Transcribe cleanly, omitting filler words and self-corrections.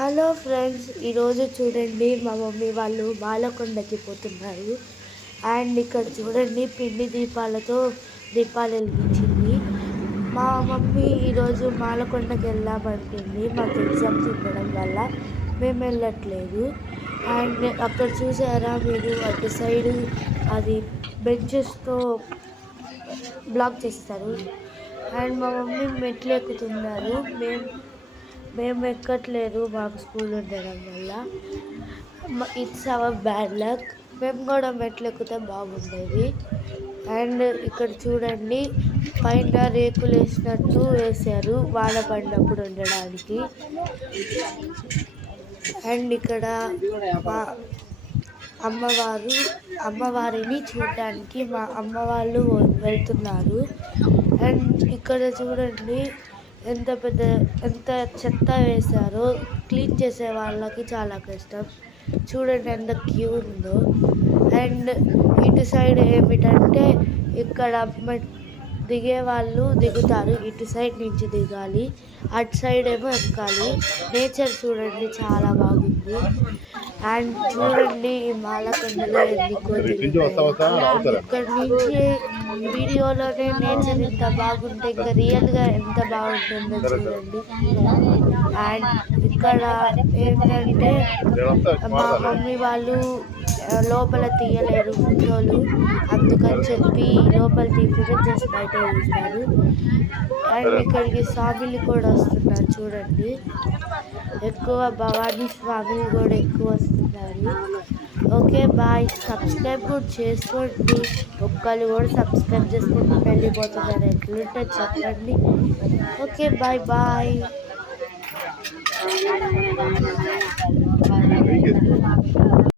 Hello friends, ఈరోజు చూడండి మా మమ్మీ వాళ్ళు బాలకొండకి పోతున్నారు. అండ్ ఇక్కడ చూడండి పిండి దీపాలతో దీపాలు వెలిగించింది. మా మమ్మీ ఈరోజు మాలకొండకి వెళ్దామంటుంది. మాకు ఎగ్జామ్స్ ఉండడం వల్ల మేము వెళ్ళట్లేదు. అండ్ అక్కడ చూసారా మీరు, అటు సైడ్ అది బెంచెస్తో బ్లాక్ చేస్తారు. అండ్ మా మమ్మీ మెట్లు ఎక్కుతున్నారు. మేము ఎక్కట్లేదు, మాకు స్కూల్ ఉండడం వల్ల. It's our bad luck. మేము కూడా మెట్లు ఎక్కితే బాగుండేది. అండ్ ఇక్కడ చూడండి పైన రేకులు వేసినట్టు వేసారు వాన పడినప్పుడు ఉండడానికి. అండ్ ఇక్కడ మా అమ్మవారిని చూడటానికి మా అమ్మ వాళ్ళు వెళ్తున్నారు. అండ్ ఇక్కడ చూడండి ఎంత చెత్త వేశారో. క్లీన్ చేసే వాళ్ళకి చాలా కష్టం. చూడండి ఎంత క్యూ ఉందో. అండ్ ఇటు సైడ్ ఏమిటంటే ఇక్కడ దిగే వాళ్ళు దిగుతారు, ఇటు సైడ్ నుంచి దిగాలి, అటు సైడ్ ఏమో ఎక్కాలి. నేచర్ చూడండి చాలా బాగుంది. అండ్ చూడండి ఈ మాలకొండలో ఎందుకో ఇక్కడ నుంచి వీడియోలోనే నేచర్ ఎంత బాగుంటే ఇంకా రియల్గా ఎంత బాగుంటుందో చూడండి. అండ్ ఇక్కడ ఏంటంటే మా మమ్మీ వాళ్ళు లోపల తీయలేరు ఫోటోలు, అందుకని చెప్పి లోపల తీయకుండా జస్ట్ బయట తీస్తారు. అండ్ ఇక్కడికి స్వామిలు కూడా వస్తున్నారు చూడండి. ఎక్కువ భవానీ స్వామిలు కూడా ఎక్కువ వస్తున్నారు. Okay bye. సబ్స్క్రైబ్ కూడా చేసుకోండి. ఒక్కళ్ళు కూడా సబ్స్క్రైబ్ చేసుకుంటూ వెళ్ళిపోతున్నారు. ఎట్లుంటే చెప్పండి. Okay bye bye.